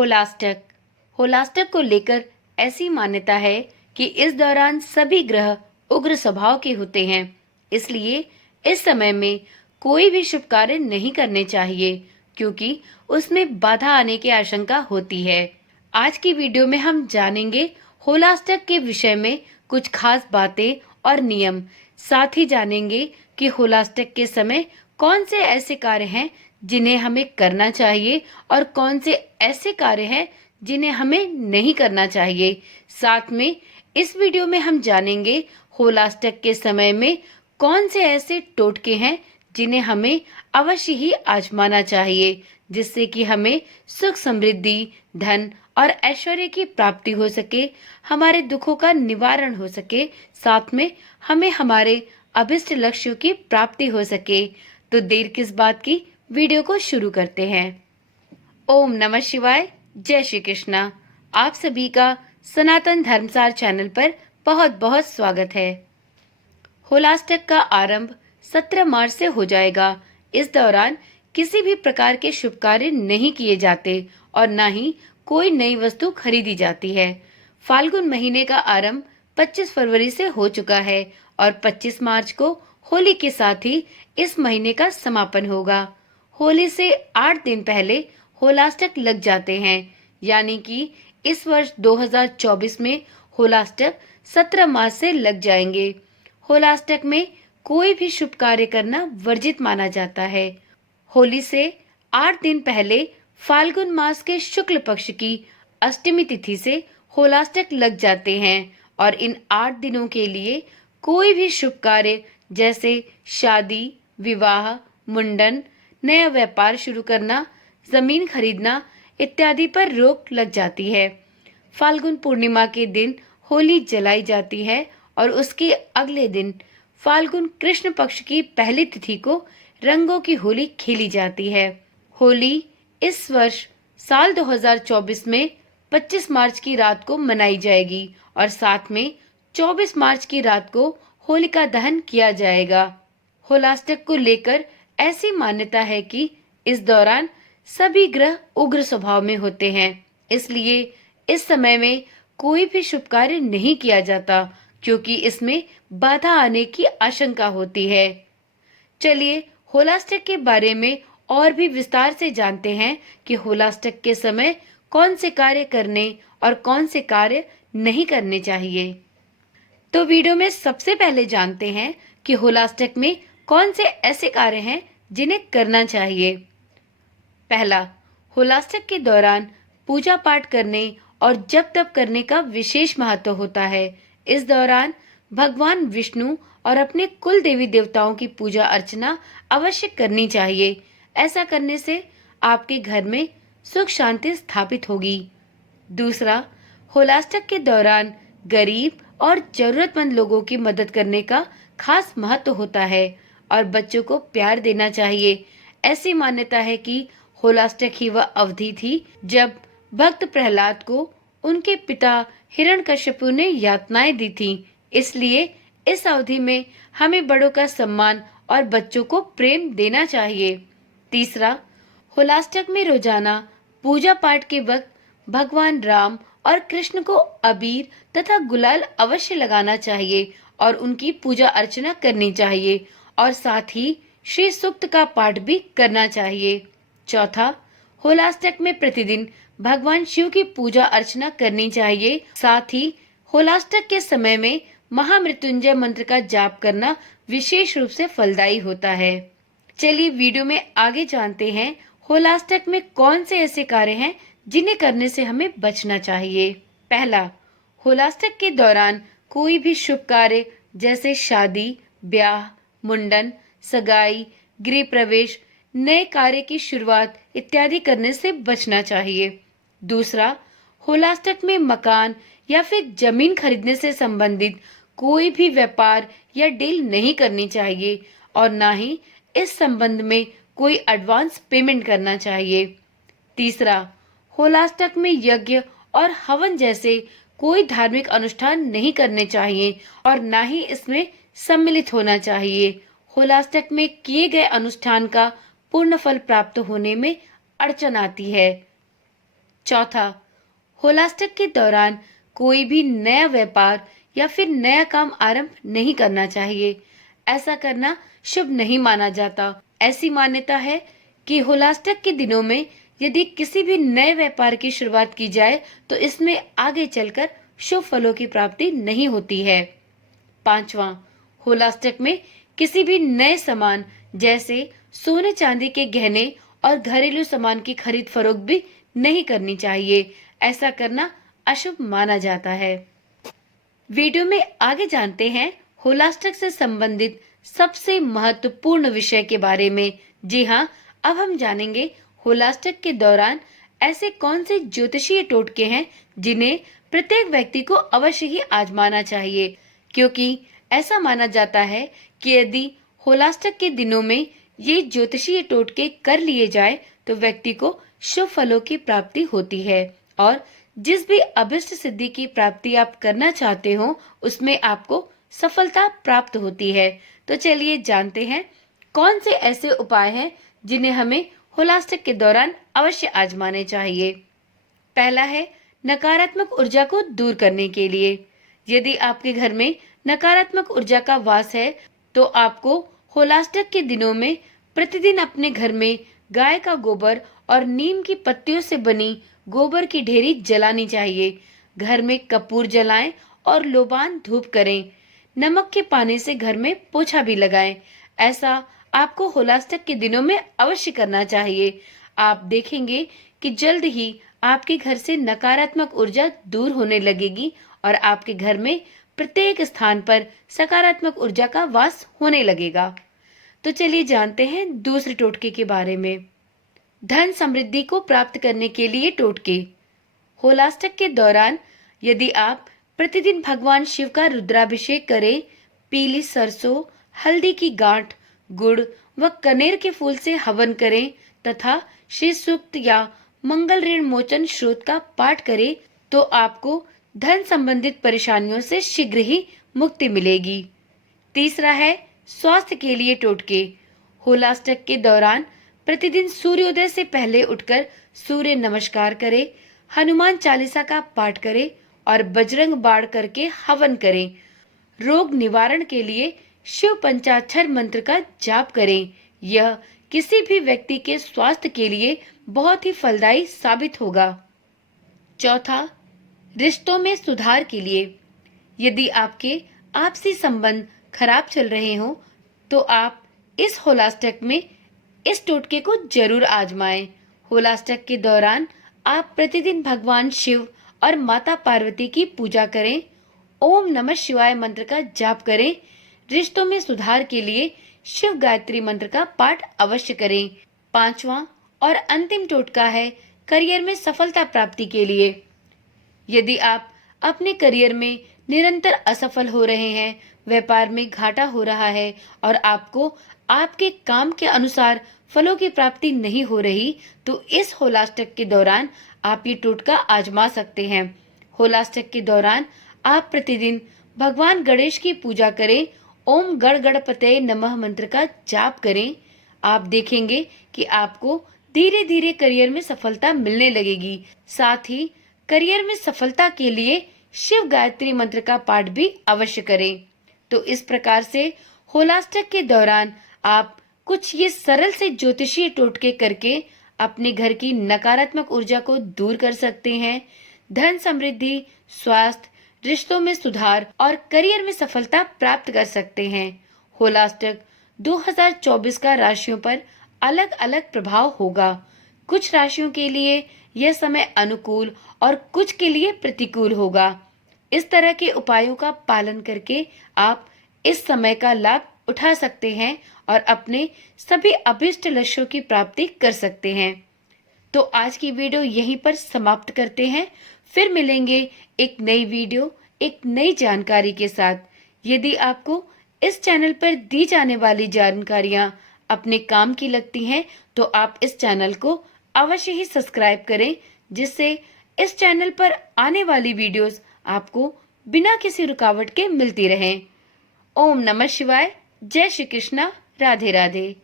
होलाष्टक। होलाष्टक को लेकर ऐसी मान्यता है कि इस दौरान सभी ग्रह उग्र स्वभाव के होते हैं, इसलिए इस समय में कोई भी शुभ कार्य नहीं करने चाहिए क्योंकि उसमें बाधा आने की आशंका होती है। आज की वीडियो में हम जानेंगे होलाष्टक के विषय में कुछ खास बातें और नियम। साथ ही जानेंगे कि होलाष्टक के समय कौन से ऐसे कार्य हैं जिन्हें हमें करना चाहिए और कौन से ऐसे कार्य हैं जिन्हें हमें नहीं करना चाहिए। साथ में इस वीडियो में हम जानेंगे होलाष्टक के समय में कौन से ऐसे टोटके हैं जिन्हें हमें अवश्य ही आजमाना चाहिए, जिससे कि हमें सुख समृद्धि, धन और ऐश्वर्य की प्राप्ति हो सके, हमारे दुखों का निवारण हो सके, साथ में हमें हमारे अभिष्ट लक्ष्यों की प्राप्ति हो सके। तो देर किस बात की, वीडियो को शुरू करते हैं। ओम नमः शिवाय, जय श्री कृष्णा। आप सभी का सनातन धर्मसार चैनल पर बहुत बहुत स्वागत है। होलाष्टक का आरंभ 17 मार्च से हो जाएगा। इस दौरान किसी भी प्रकार के शुभ कार्य नहीं किए जाते और न ही कोई नई वस्तु खरीदी जाती है। फाल्गुन महीने का आरंभ 25 फरवरी से हो चुका है और 25 मार्च को होली के साथ ही इस महीने का समापन होगा। होली से 8 दिन पहले होलाष्टक लग जाते हैं, यानी कि इस वर्ष 2024 में होलाष्टक 17 मार्च से लग जाएंगे। होलाष्टक में कोई भी शुभ कार्य करना वर्जित माना जाता है। होली से 8 दिन पहले फाल्गुन मास के शुक्ल पक्ष की अष्टमी तिथि से होलाष्टक लग जाते हैं और इन 8 दिनों के लिए कोई भी शुभ कार्य जैसे शादी, विवाह, मुंडन, नया व्यापार शुरू करना, जमीन खरीदना इत्यादि पर रोक लग जाती है। फाल्गुन पूर्णिमा के दिन होली जलाई जाती है और उसके अगले दिन फाल्गुन कृष्ण पक्ष की पहली तिथि को रंगों की होली खेली जाती है। होली इस वर्ष साल 2024 में 25 मार्च की रात को मनाई जाएगी और साथ में 24 मार्च की रात को होलिका दहन किया जाएगा। होलाष्टक को लेकर ऐसी मान्यता है कि इस दौरान सभी ग्रह उग्र स्वभाव में होते हैं, इसलिए इस समय में कोई भी शुभ कार्य नहीं किया जाता क्योंकि इसमें बाधा आने की आशंका होती है। चलिए होलाष्टक के बारे में और भी विस्तार से जानते हैं कि होलाष्टक के समय कौन से कार्य करने और कौन से कार्य नहीं करने चाहिए। तो वीडियो में सबसे पहले जानते हैं कि होलाष्टक में कौन से ऐसे कार्य हैं जिन्हें करना चाहिए। पहला, होलाष्टक के दौरान पूजा पाठ करने और जप तप करने का विशेष महत्व होता है। इस दौरान भगवान विष्णु और अपने कुल देवी देवताओं की पूजा अर्चना अवश्य करनी चाहिए। ऐसा करने से आपके घर में सुख शांति स्थापित होगी। दूसरा, होलाष्टक के दौरान गरीब और जरूरतमंद लोगों की मदद करने का खास महत्व होता है और बच्चों को प्यार देना चाहिए। ऐसी मान्यता है कि होलाष्टक ही वह अवधि थी जब भक्त प्रहलाद को उनके पिता हिरण्यकश्यपु ने यातनाएं दी थीं। इसलिए इस अवधि में हमें बड़ों का सम्मान और बच्चों को प्रेम देना चाहिए। तीसरा, होलाष्टक में रोजाना पूजा पाठ के वक्त भगवान राम और कृष्ण को अबीर तथा गुलाल अवश्य लगाना चाहिए और उनकी पूजा अर्चना करनी चाहिए और साथ ही श्री सूक्त का पाठ भी करना चाहिए। चौथा, होलाष्टक में प्रतिदिन भगवान शिव की पूजा अर्चना करनी चाहिए। साथ ही होलाष्टक के समय में महामृत्युंजय मंत्र का जाप करना विशेष रूप से फलदायी होता है। चलिए वीडियो में आगे जानते हैं होलाष्टक में कौन से ऐसे कार्य हैं जिन्हें करने से हमें बचना चाहिए। पहला, होलाष्टक के दौरान कोई भी शुभ कार्य जैसे शादी, ब्याह, मुंडन, सगाई, गृह प्रवेश, नए कार्य की शुरुआत इत्यादि करने से बचना चाहिए। दूसरा, होलाष्टक में मकान या फिर जमीन खरीदने से संबंधित कोई भी व्यापार या डील नहीं करनी चाहिए और ना ही इस संबंध में कोई एडवांस पेमेंट करना चाहिए। तीसरा, होलाष्टक में यज्ञ और हवन जैसे कोई धार्मिक अनुष्ठान नहीं करने चाहिए और ना ही इसमें सम्मिलित होना चाहिए। होलाष्टक में किए गए अनुष्ठान का पूर्ण फल प्राप्त होने में अड़चन आती है। चौथा, होलाष्टक के दौरान कोई भी नया व्यापार या फिर नया काम आरंभ नहीं करना चाहिए। ऐसा करना शुभ नहीं माना जाता। ऐसी मान्यता है कि होलाष्टक के दिनों में यदि किसी भी नए व्यापार की शुरुआत की जाए तो इसमें आगे चलकर शुभ फलों की प्राप्ति नहीं होती है। पांचवा, होलाष्टक में किसी भी नए सामान जैसे सोने चांदी के गहने और घरेलू सामान की खरीद फरोख्त भी नहीं करनी चाहिए। ऐसा करना अशुभ माना जाता है। वीडियो में आगे जानते हैं होलाष्टक से संबंधित सबसे महत्वपूर्ण विषय के बारे में। जी हाँ, अब हम जानेंगे होलाष्टक के दौरान ऐसे कौन से ज्योतिषीय टोटके हैं जिन्हें प्रत्येक व्यक्ति को अवश्य ही आजमाना चाहिए, क्योंकि ऐसा माना जाता है कि यदि होलाष्टक के दिनों में ये ज्योतिषीय टोटके कर लिए जाए तो व्यक्ति को शुभ फलों की प्राप्ति होती है और जिस भी अभिष्ट सिद्धि की प्राप्ति आप करना चाहते हो उसमें आपको सफलता प्राप्त होती है। तो चलिए जानते हैं कौन से ऐसे उपाय हैं जिन्हें हमें होलाष्टक के दौरान अवश्य आजमाने चाहिए। पहला है नकारात्मक ऊर्जा को दूर करने के लिए। यदि आपके घर में नकारात्मक ऊर्जा का वास है तो आपको होलाष्टक के दिनों में प्रतिदिन अपने घर में गाय का गोबर और नीम की पत्तियों से बनी गोबर की ढेरी जलानी चाहिए। घर में कपूर जलाएं और लोबान धूप करें। नमक के पानी से घर में पोछा भी लगाएं। ऐसा आपको होलाष्टक के दिनों में अवश्य करना चाहिए। आप देखेंगे कि जल्द ही आपके घर से नकारात्मक ऊर्जा दूर होने लगेगी और आपके घर में प्रत्येक स्थान पर सकारात्मक ऊर्जा का वास होने लगेगा। तो चलिए जानते हैं दूसरे टोटके के बारे में। धन समृद्धि को प्राप्त करने के लिए टोटके। होलाष्टक के दौरान यदि आप प्रतिदिन भगवान शिव का रुद्राभिषेक करें, पीली सरसों, हल्दी की गांठ, गुड़ व कनेर के फूल से हवन करें तथा श्री सूक्त या मंगल ऋण मोचन श्रोत का पाठ करें तो आपको धन संबंधित परेशानियों से शीघ्र ही मुक्ति मिलेगी। तीसरा है स्वास्थ्य के लिए टोटके। होलाष्टक के दौरान प्रतिदिन सूर्योदय से पहले उठकर सूर्य नमस्कार करें, हनुमान चालीसा का पाठ करें और बजरंग बाण करके हवन करें। रोग निवारण के लिए शिव पंचाक्षर मंत्र का जाप करें। यह किसी भी व्यक्ति के स्वास्थ्य के लिए बहुत ही फलदायी साबित होगा। चौथा, रिश्तों में सुधार के लिए। यदि आपके आपसी संबंध खराब चल रहे हो तो आप इस होलाष्टक में इस टोटके को जरूर आजमाएं। होलाष्टक के दौरान आप प्रतिदिन भगवान शिव और माता पार्वती की पूजा करें। ओम नमः शिवाय मंत्र का जाप करें। रिश्तों में सुधार के लिए शिव गायत्री मंत्र का पाठ अवश्य करें। पांचवा और अंतिम टोटका है करियर में सफलता प्राप्ति के लिए। यदि आप अपने करियर में निरंतर असफल हो रहे हैं, व्यापार में घाटा हो रहा है और आपको आपके काम के अनुसार फलों की प्राप्ति नहीं हो रही तो इस होलाष्टक के दौरान आप ये टोटका आजमा सकते हैं। होलाष्टक के दौरान आप प्रतिदिन भगवान गणेश की पूजा करें। ओम गणपतये नमः मंत्र का जाप करें। आप देखेंगे कि आपको धीरे धीरे करियर में सफलता मिलने लगेगी। साथ ही करियर में सफलता के लिए शिव गायत्री मंत्र का पाठ भी अवश्य करें। तो इस प्रकार से होलाष्टक के दौरान आप कुछ ये सरल से ज्योतिषीय टोटके करके अपने घर की नकारात्मक ऊर्जा को दूर कर सकते हैं। धन समृद्धि, स्वास्थ्य, रिश्तों में सुधार और करियर में सफलता प्राप्त कर सकते हैं। होलाष्टक 2024 का राशियों पर अलग अलग प्रभाव होगा। कुछ राशियों के लिए यह समय अनुकूल और कुछ के लिए प्रतिकूल होगा। इस तरह के उपायों का पालन करके आप इस समय का लाभ उठा सकते हैं और अपने सभी अभीष्ट लक्ष्यों की प्राप्ति कर सकते हैं। तो आज की वीडियो यहीं पर समाप्त करते हैं। फिर मिलेंगे एक नई वीडियो, एक नई जानकारी के साथ। यदि आपको इस चैनल पर दी जाने वाली जानकारियां अपने काम की लगती हैं तो आप इस चैनल को अवश्य ही सब्सक्राइब करें, जिससे इस चैनल पर आने वाली वीडियोस आपको बिना किसी रुकावट के मिलती रहें। ओम नमः शिवाय। जय श्री कृष्णा। राधे राधे।